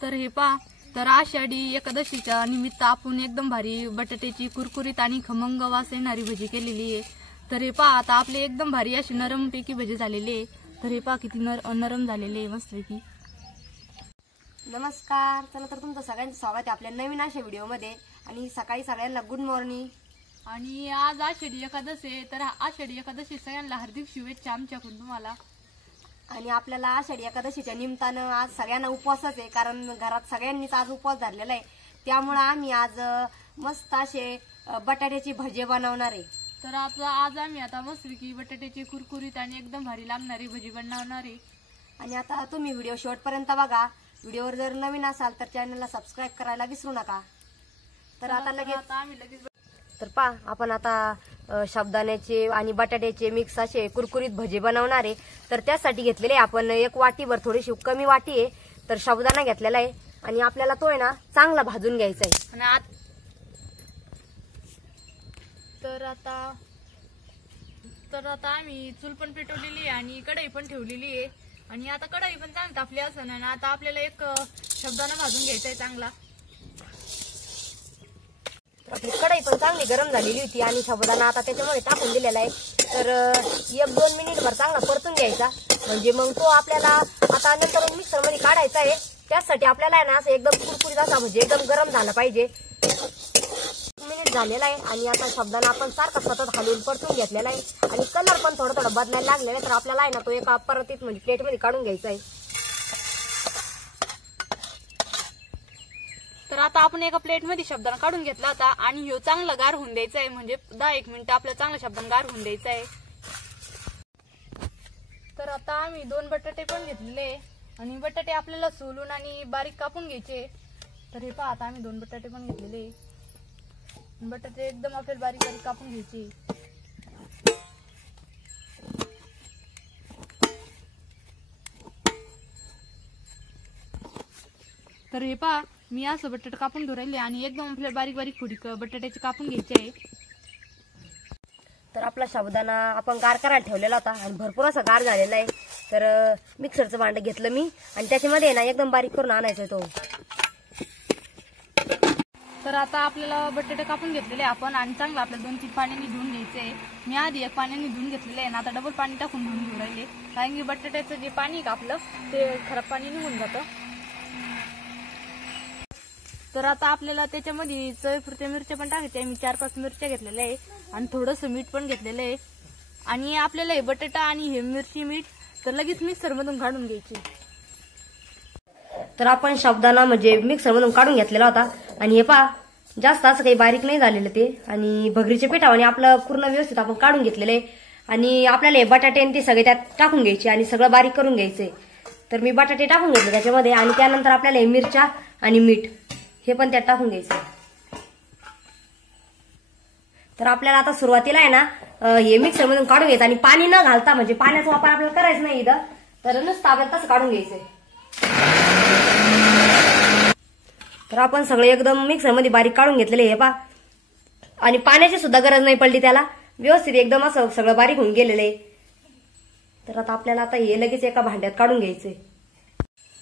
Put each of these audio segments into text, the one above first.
तर हे पहा, तर आषाढी एकादशीच्या निमित्त आपण एकदम भारी बटाट्याची कुरकुरीत आणि खमंग वास येणारी भजी केलेली आहे। तर हे पहा, आता आपले एकदम भारी अशी नरमपैकी भजी झालेली आहे। तर हे पहा किती नरम झालेले आहे मस्तपैकी। नमस्कार, चला तर तुमचं सगळ्यांचं स्वागत आहे आपल्या नवीन अशा व्हिडिओमध्ये। आणि सकाळी सगळ्यांना गुड मॉर्निंग। आणि आज आषाढी एकादशी आहे, तर आषाढी एकादशी सगळ्यांना हार्दिक शुभेच्छा आमच्याकडून तुम्हाला। आणि आपल्याला आषाढी एकादशीच्या निमित्तानं आज सगळ्यांना उपवासच आहे, कारण घरात सगळ्यांनीच आज उपवास धरलेला आहे। त्यामुळे आम्ही आज मस्त असे बटाट्याची भजी बनवणार आहे। तर आज आम्ही आता मस्तपैकी बटाट्याची कुरकुरीत आणि एकदम भारी लागणारी भजी बनवणार आहे। आणि आता तुम्ही व्हिडिओ शेवटपर्यंत बघा। व्हिडिओवर जर नवीन असाल तर चॅनलला सबस्क्राईब करायला विसरू नका। तर आता लगेच तर पहा, आपण आता साबुदाण्याचे आणि बटाट्याचे मिक्स असे कुरकुरीत भजी बनवणार आहे। तर त्यासाठी घेतलेले आपण एक वाटीभर, थोडीशी कमी वाटी आहे, तर साबुदाणा घेतलेला आहे आणि आपल्याला तो आहे ना चांगला भाजून घ्यायचा आहे। आणि तर आता आम्ही चूल पण पेटवलेली आहे आणि कढई पण ठेवलेली आहे। आणि आता कढई पण चांगली तापली असं आणि आता आपल्याला एक साबुदाणा भाजून घ्यायचा आहे चांगला। आपली कढई पण चांगली गरम झालेली होती आणि साबुदाणा आता त्याच्यामध्ये टाकून दिलेला आहे। तर 1-2 मिनिटभर चांगला परतून घ्यायचा, म्हणजे मग तो आपल्याला आता नंतर मिक्सर मध्ये काढायचा आहे। त्यासाठी आपल्याला आहे ना असं एकदम कुरकुरीत असा म्हणजे एकदम गरम झाला पाहिजे। 1 मिनिट झालेला आहे आणि आता साबुदाणा आपण सारखा सतत हलवून परतून घेतलेला आहे आणि कलर पण थोडा बदलायला लागलेला आहे। तर आपल्याला आहे ना तो एका परतीत म्हणजे प्लेट मध्ये काढून घ्यायचा आहे। तर आता आपण एका प्लेट मध्ये साबुदाणा काढून घेतला होता आणि ह्यो चांगला गार होऊन द्यायचा आहे, म्हणजे 10-1 मिनिट आपल्याला चांगला साबुदाणा गार होऊन द्यायचा आहे। तर आता आम्ही 2 बटाटे पण घेतलेले आणि बटाटे आपल्याला सोलून आणि बारीक कापून घ्यायचे। तर हे पहा, आता आम्ही 2 बटाटे पण घेतलेले, बटाटे एकदम आपल्याला बारीक बारीक कापून घ्यायचे। तर हे पहा, मी असं बटाटे कापून घेऊन राहिले आणि एकदम आपल्याला बारीक बारीक फोडी बटाट्याचे कापून घ्यायचे आहे। तर आपला साबुदाणा आपण गार करायला ठेवलेला होता आणि भरपूर असा गार झालेला आहे। तर मिक्सरचं भांड घेतलं मी आणि त्याच्यामध्ये ना एकदम बारीक करून आणायचा तो। तर आता आपल्याला बटाटे कापून घेतलेले आपण आणि चांगलं आपल्याला 2-3 पाण्याने धुवून घ्यायचे। मी आधी 1 पाण्याने धुवून घेतलेले आहे ना, आता डबल पाणी टाकून धुवून घेऊन राहिले, कारण की बटाट्याचं जे पाणी का आपलं ते खराब पाणी निघून जातं। तर आता आपल्याला त्याच्यामध्ये चवीपुरत्या मिरच्या पण टाकायच्या। मी 4-5 मिरच्या घेतलेल्या आहे आणि थोडंसं मीठ पण घेतलेलं आहे। आणि आपल्याला हे बटाटा आणि हे मिरची मीठ तर लगेच मिक्सर मधून काढून घ्यायची। तर आपण साबुदाणा म्हणजे मिक्सर मधून काढून घेतलेला होता आणि हे पहा, जास्त असं काही बारीक नाही झालेलं ते। आणि भगरीच्या पिठाने आपलं पूर्ण व्यवस्थित आपण काढून घेतलेलं आहे आणि आपल्याला हे बटाटे ते सगळे त्यात टाकून घ्यायचे आणि सगळं बारीक करून घ्यायचंय। तर मी बटाटे टाकून घेतले त्याच्यामध्ये आणि त्यानंतर आपल्याला हे मिरच्या आणि मीठ हे पण त्यात टाकून घ्यायचं। तर आपल्याला आता सुरुवातीला आहे ना हे मिक्सर मधून काढून घ्यायचं आणि पाणी न घालता, म्हणजे पाण्याचा वापर आपल्याला करायचा नाही इथं, तर नुसतं आपल्याला तसं काढून घ्यायचंय। तर आपण सगळे एकदम मिक्सर मध्ये बारीक काढून घेतलेले हे पहा, आणि पाण्याची सुद्धा गरज नाही पडली त्याला, व्यवस्थित एकदम असं सगळं बारीक होऊन गेलेलं आहे। तर आता आपल्याला आता हे लगेच एका भांड्यात काढून घ्यायचंय।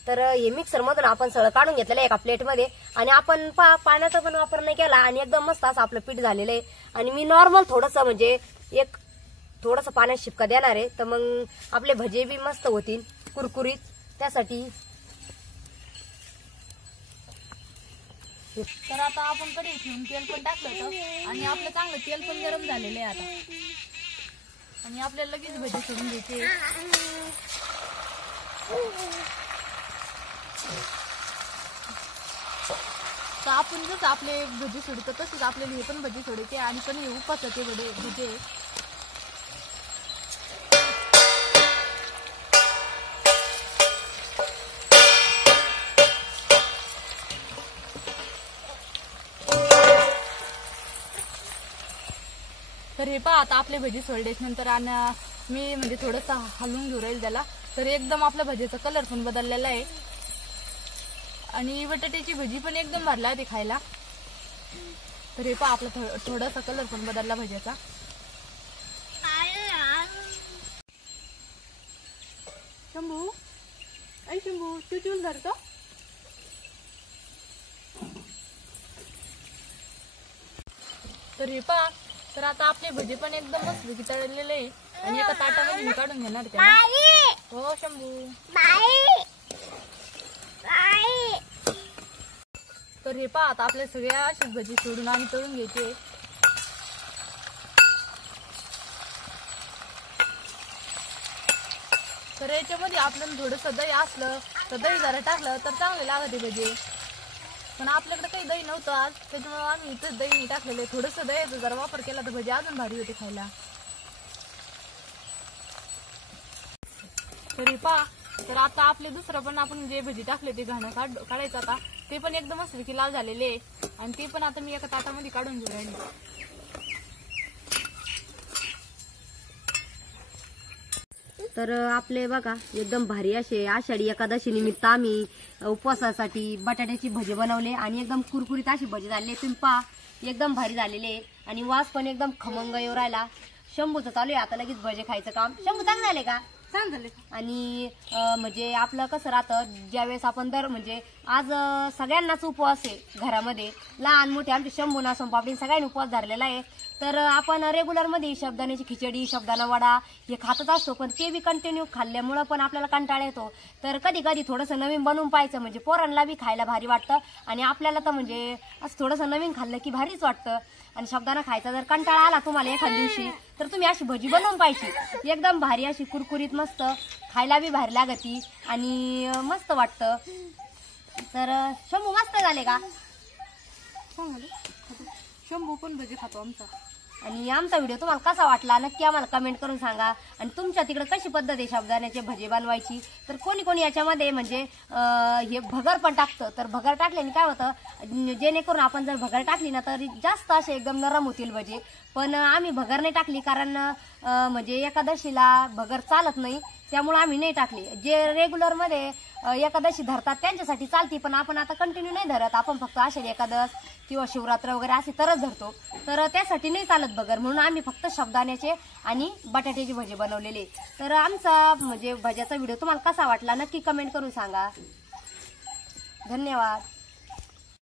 तर हे मिक्सर मधून आपण सगळं काढून घेतलेलं आहे एका प्लेट मध्ये आणि आपण पाण्याचा पण वापर नाही केला आणि एकदम मस्त असं आपलं पीठ झालेलं आहे। आणि मी नॉर्मल थोडंसं म्हणजे एक थोडंसं पाण्यात शिपका देणार आहे, तर मग आपले भजे बी मस्त होतील कुरकुरीत। त्यासाठी तर आता आपण कढई ठेवून तेल पण टाकलं होतं आणि आपलं चांगलं तेल पण गरम झालेलं आहे आता, आणि आपल्याला लगेच भजे सोडून घ्यायचे। तर आपण जसं आपले भजी सोडतो तसंच आपल्याला हे पण भजी सोडायचे आणि पण हे उपासाचे भजे। तर हे पहा, आता आपले भजी सोडल्याच्या नंतर आणि मी म्हणजे थोडंसं हलवून घेऊन राहील त्याला, तर एकदम आपल्या भजीचा कलर पण बदललेला आहे आणि बटाट्याची भजी पण एकदम भरला होती खायला। तर हे पहा, आपला थोडासा कलर पण बदलला भज्याचा। शंभू, ऐ शंभू, तू चूल धरतो? तर हे पहा, तर आता आपले भजे पण एकदम मस्त तळलेले आहे आणि एका ताटामध्ये मी काढून घेणार त्याला. हो शंभू. तर हे पहा, आता आपल्या सगळ्या अशीच भजी सोडून आम्ही तळून घ्यायचे. तर याच्यामध्ये आपल्याला थोडंसं दही असलं तर दही जरा टाकलं तर चांगले लागते भजे. पण आपल्याकडे काही दही नव्हतं आज, त्याच्यामुळे आम्ही इथंच दही नाही टाकलेलं. थोडंसं दह्याचा जरा वापर केला तर भजी अजून भारी होते खायला. तर हे पहा, तर आता आपले दुसरं पण आपण जे भजी टाकले ते घाणं काढायचं आता. ते पण एकदम मस्त लाल झालेले आहे आणि ते पण आता मी एका ताटामध्ये काढून घेऊ राहिले. तर आपले बघा एकदम भारी असे आषाढी एकादशी निमित्त आम्ही उपवासासाठी बटाट्याची भजी बनवले आणि एकदम कुरकुरीत अशी भजी झाले. तुम्ही पहा एकदम भारी झालेले आणि वास पण एकदम खमंग येऊ राहिला. शंभूचं चालू आहे आता लगेच भजे खायचं काम. शंभू चांगलं झाले का? छान झाले. आणि म्हणजे आपलं कसं राहतं, ज्यावेळेस आपण म्हणजे आज सगळ्यांनाच उपवास आहे घरामध्ये, लहान मोठे आमचे शंभू ना सोमपापडी सगळ्यांनी उपवास धरलेला आहे. तर आपण रेग्युलर मध्ये शब्दाण्याची खिचडी, शब्दाना वडा हे खातच असतो, पण ते बी कंटिन्यू खाल्ल्यामुळं पण आपल्याला कंटाळा येतो. तर कधी कधी थोडंसं नवीन बनवून पाहायचं, म्हणजे पोरांना बी खायला भारी वाटतं आणि आपल्याला तर म्हणजे असं थोडंसं नवीन खाल्लं की भारीच वाटतं. आणि शब्दाना खायचा जर कंटाळा आला तुम्हाला एखाद्या दिवशी तर तुम्ही अशी भजी बनवून पाहिजे. एकदम भारी अशी कुरकुरीत मस्त, खायला बी भारी लागती आणि मस्त वाटतं. तर शंभू मस्त झाले का? शंभू पण भजी खातो आमचा. आणि आमचा व्हिडिओ तुम्हाला कसा वाटला नक्की आम्हाला कमेंट करून सांगा. आणि तुमच्या तिकडे कशी पद्धत आहे साबुदाण्याचे भजे बनवायची. तर कोणी कोणी याच्यामध्ये म्हणजे हे भगर पण टाकतं. तर भगर टाकल्याने काय होतं, जेणेकरून आपण जर भगर टाकली ना तर जास्त असे एकदम नरम होतील भजे. पण आम्ही भगर नाही टाकली कारण म्हणजे एकादशीला भगर चालत नाही, त्यामुळे आम्ही नाही टाकली. जे रेग्युलर मध्ये एकादशी धरतात त्यांच्यासाठी चालती, पण आपण आता कंटिन्यू नाही धरत. आपण फक्त आषाढी एकादश किंवा शिवरात्र वगैरे असे तरच धरतो. तर त्यासाठी नाही चालत भगर, म्हणून आम्ही फक्त साबुदाण्याचे आणि बटाट्याचे भजे बनवलेले. तर आमचा म्हणजे भज्याचा व्हिडिओ तुम्हाला कसा वाटला नक्की कमेंट करून सांगा. धन्यवाद.